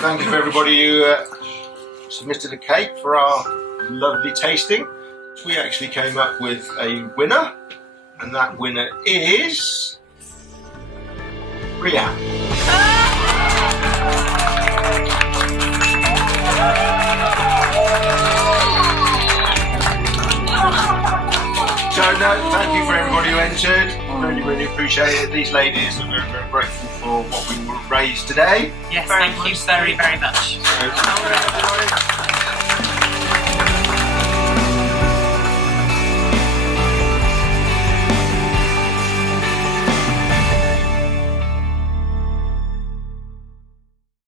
thank you for everybody who submitted a cake for our lovely tasting. We actually came up with a winner, and that winner is Ria. So no, thank you for everybody who entered. Really, really appreciate it. These ladies are very, very grateful for what we raised today. Yes, thank you very, very much. So,